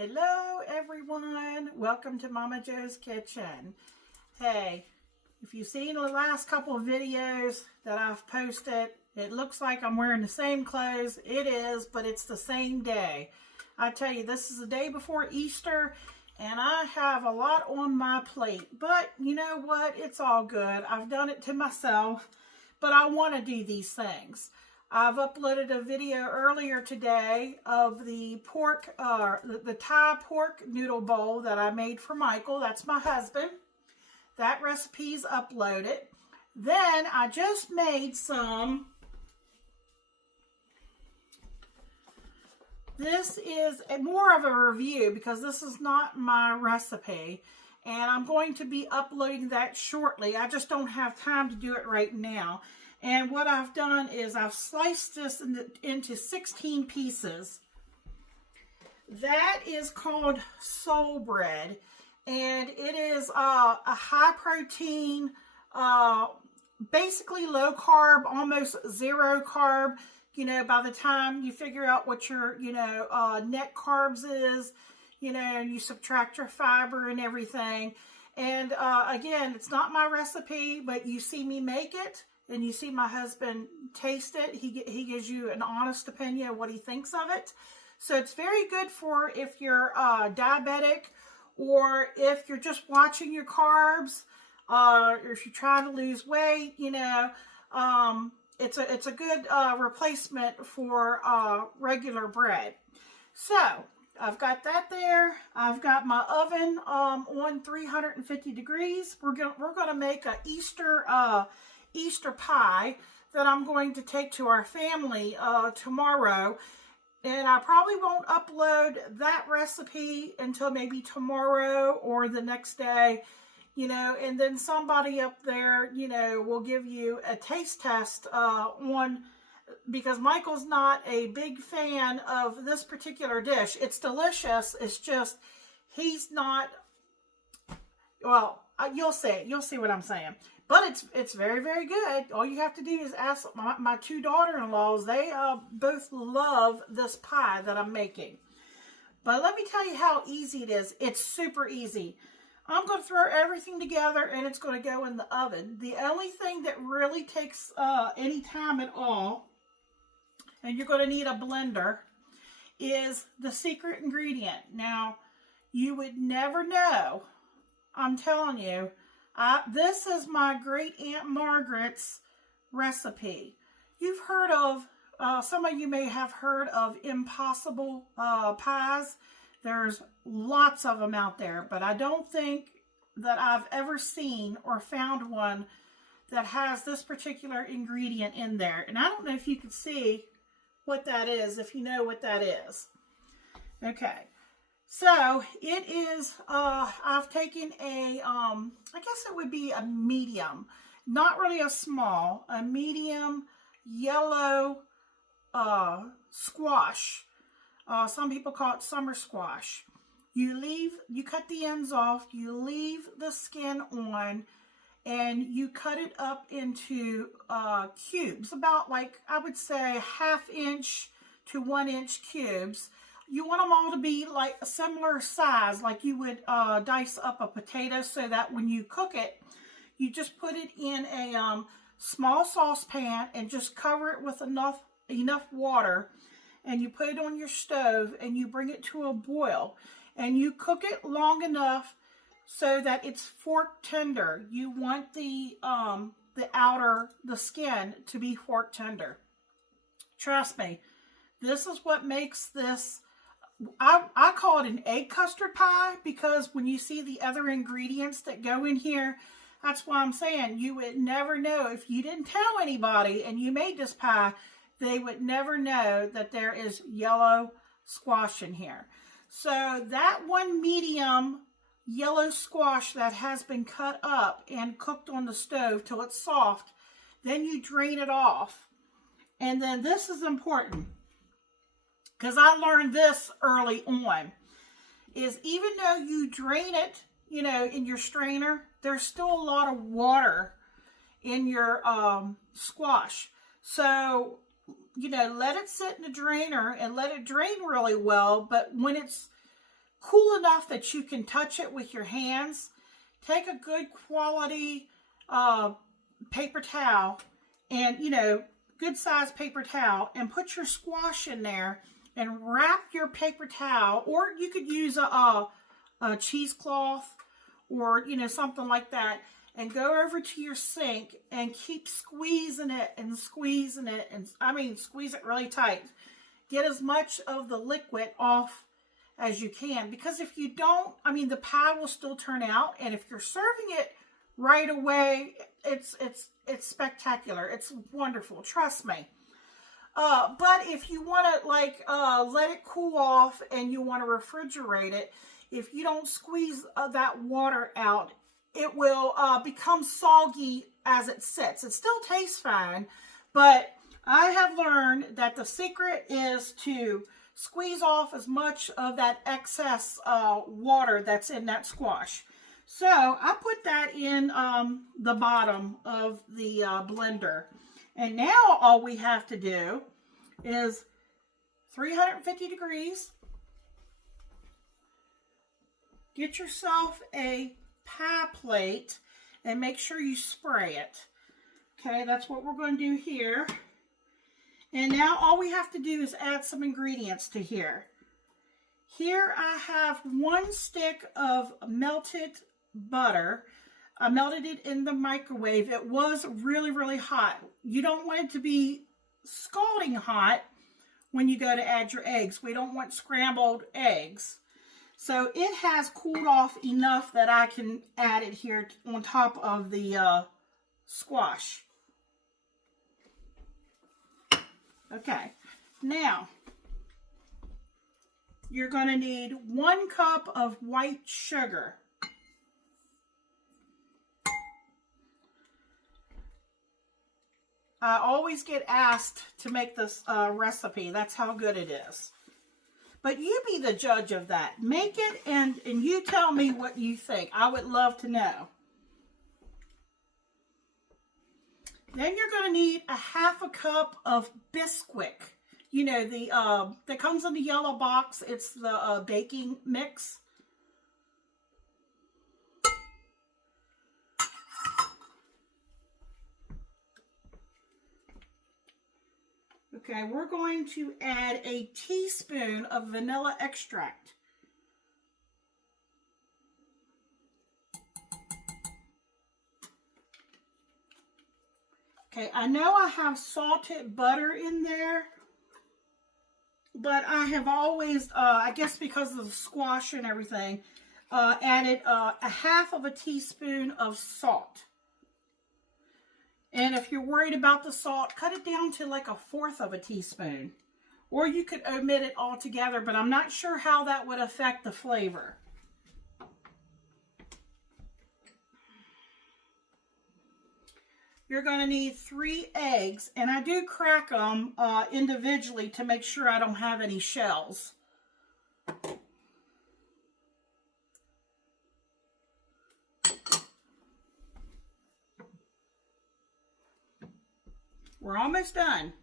Hello everyone, welcome to Momma Jo's Kitchen. Hey, if you've seen the last couple of videos that I've posted, it looks like I'm wearing the same clothes. It is, but it's the same day. I tell you, this is the day before Easter and I have a lot on my plate, but you know what? It's all good. I've done it to myself, but I want to do these things. I've uploaded a video earlier today of the pork, the Thai pork noodle bowl that I made for Michael. That's my husband. That recipe's uploaded. Then I just made some. This is more of a review because this is not my recipe. And I'm going to be uploading that shortly. I just don't have time to do it right now. And what I've done is I've sliced this into 16 pieces. That is called soul bread. And it is a high protein, basically low carb, almost zero carb. You know, by the time you figure out what your, net carbs is, and you subtract your fiber and everything. And again, it's not my recipe, but you see me make it. And you see my husband taste it. He gives you an honest opinion of what he thinks of it. So it's very good for if you're diabetic or if you're just watching your carbs or if you're trying to lose weight, it's a good replacement for regular bread. So I've got that there. I've got my oven on 350 degrees. We're gonna make a Easter pie that I'm going to take to our family tomorrow, and I probably won't upload that recipe until maybe tomorrow or the next day, and then somebody up there, will give you a taste test on, because Michael's not a big fan of this particular dish. It's delicious. It's just, he's not, well, you'll see what I'm saying. But it's very, very good. All you have to do is ask my two daughter-in-laws. They both love this pie that I'm making. But let me tell you how easy it is. It's super easy. I'm going to throw everything together and it's going to go in the oven. The only thing that really takes any time at all, and you're going to need a blender, is the secret ingredient. Now, you would never know. I'm telling you. This is my Great-Aunt Margaret's recipe. You've heard of, some of you may have heard of impossible pies. There's lots of them out there, but I don't think that I've ever seen or found one that has this particular ingredient in there. And I don't know if you can see what that is, if you know what that is. Okay. So it is, I've taken a, I guess it would be a medium, not really a small, a medium yellow squash. Some people call it summer squash. You cut the ends off, you leave the skin on, and you cut it up into cubes, about like, I would say 1/2 inch to 1 inch cubes. You want them all to be like a similar size, like you would dice up a potato, so that when you cook it, you just put it in a small saucepan and just cover it with enough water, and you put it on your stove and you bring it to a boil, and you cook it long enough so that it's fork tender. You want the skin to be fork tender. Trust me, this is what makes this. I call it an egg custard pie, because when you see the other ingredients that go in here, that's why I'm saying you would never know if you didn't tell anybody and you made this pie. They would never know that there is yellow squash in here. So that one medium yellow squash that has been cut up and cooked on the stove till it's soft, then you drain it off. And then this is important, because I learned this early on, is even though you drain it, in your strainer, there's still a lot of water in your squash. So, let it sit in the drainer and let it drain really well. But when it's cool enough that you can touch it with your hands. Take a good quality paper towel, and good size paper towel, and put your squash in there and wrap your paper towel, or you could use a cheesecloth or something like that, and go over to your sink and keep squeezing it and squeezing it, and I mean squeeze it really tight. Get as much of the liquid off as you can, because if you don't, I mean, the pie will still turn out, and if you're serving it right away, it's spectacular. It's wonderful, trust me. But if you want to let it cool off and you want to refrigerate it, if you don't squeeze that water out, it will become soggy as it sits. It still tastes fine, but I have learned that the secret is to squeeze off as much of that excess water that's in that squash. So I put that in the bottom of the blender. And now all we have to do is 350 degrees. Get yourself a pie plate and make sure you spray it. Okay, that's what we're going to do here. And now all we have to do is add some ingredients to here. Here I have 1 stick of melted butter. I melted it in the microwave. It was really, really hot. You don't want it to be scalding hot when you go to add your eggs. We don't want scrambled eggs. So it has cooled off enough that I can add it here on top of the squash. Okay, now you're going to need 1 cup of white sugar. I always get asked to make this recipe. That's how good it is. But you be the judge of that. Make it and you tell me what you think. I would love to know. Then you're going to need a 1/2 cup of Bisquick. You know, the that comes in the yellow box. It's the baking mix. Okay, we're going to add a teaspoon of vanilla extract. Okay, I know I have salted butter in there, but I have always, I guess because of the squash and everything, added a 1/2 teaspoon of salt. And if you're worried about the salt, cut it down to like a 1/4 teaspoon. Or you could omit it altogether, but I'm not sure how that would affect the flavor. You're going to need 3 eggs, and I do crack them individually to make sure I don't have any shells. We're almost done.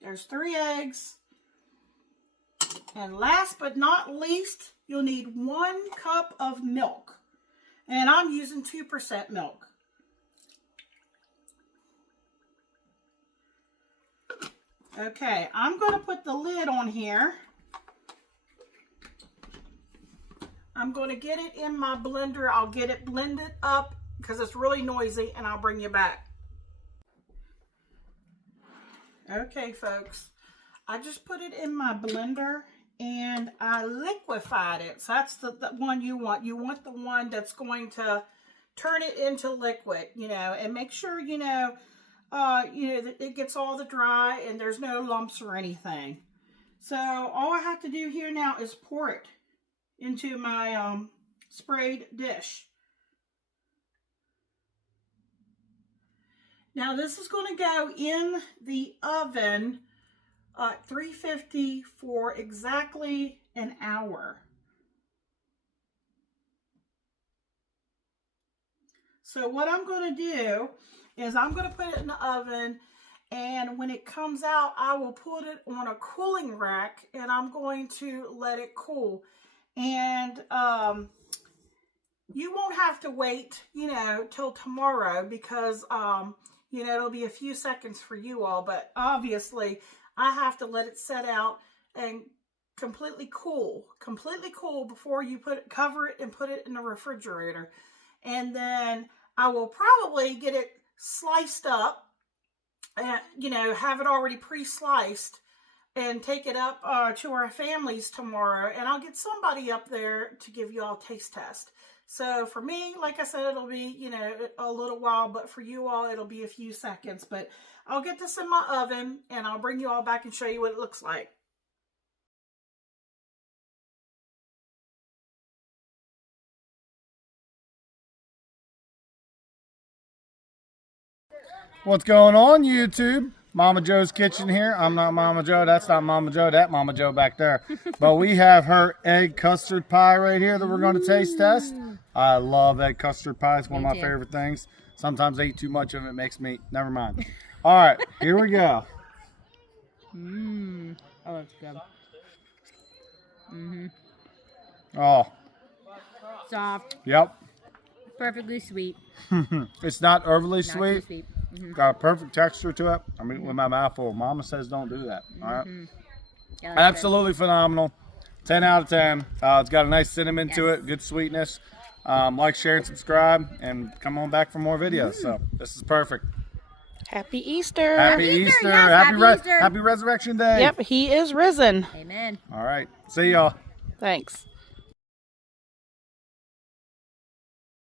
There's 3 eggs. And last but not least, you'll need 1 cup of milk. And I'm using 2% milk. Okay, I'm going to put the lid on here. I'm going to get it in my blender. I'll get it blended up because it's really noisy, and I'll bring you back. Okay, folks, I just put it in my blender and I liquefied it. So that's the one you want. You want the one that's going to turn it into liquid, and make sure, that it gets all the dry and there's no lumps or anything. So all I have to do here now is pour it into my sprayed dish. Now this is going to go in the oven at 350 for exactly an hour. So what I'm going to do is I'm going to put it in the oven, and when it comes out, I will put it on a cooling rack and I'm going to let it cool. And you won't have to wait, you know, till tomorrow because, you know, it'll be a few seconds for you all. But obviously, I have to let it set out and completely cool before you cover it and put it in the refrigerator. And then I will probably get it sliced up and, you know, have it already pre-sliced and take it up to our families tomorrow. And I'll get somebody up there to give you all a taste test. So for me, like I said, it'll be, you know, a little while, but for you all, it'll be a few seconds. But I'll get this in my oven and I'll bring you all back and show you what it looks like. What's going on, YouTube? Momma Jo's kitchen here. I'm not Momma Jo. That's not Momma Jo. That Momma Jo back there. But we have her egg custard pie right here that we're going to taste test. I love egg custard pie. It's one of my favorite things. Sometimes I eat too much of it. It makes me... Never mind. All right, here we go. Oh, that's good. Oh. Soft. Yep. Perfectly sweet. It's not overly sweet. Too sweet. Got a perfect texture to it. I mean, with my mouth full. Mama says don't do that. All right. Yeah, Absolutely phenomenal. 10 out of 10. It's got a nice cinnamon to it. Good sweetness. Like, share, and subscribe. And come on back for more videos. So this is perfect. Happy Easter. Happy Easter. Yes, happy Easter. Happy Resurrection Day. Yep, he is risen. Amen. All right. See y'all. Thanks.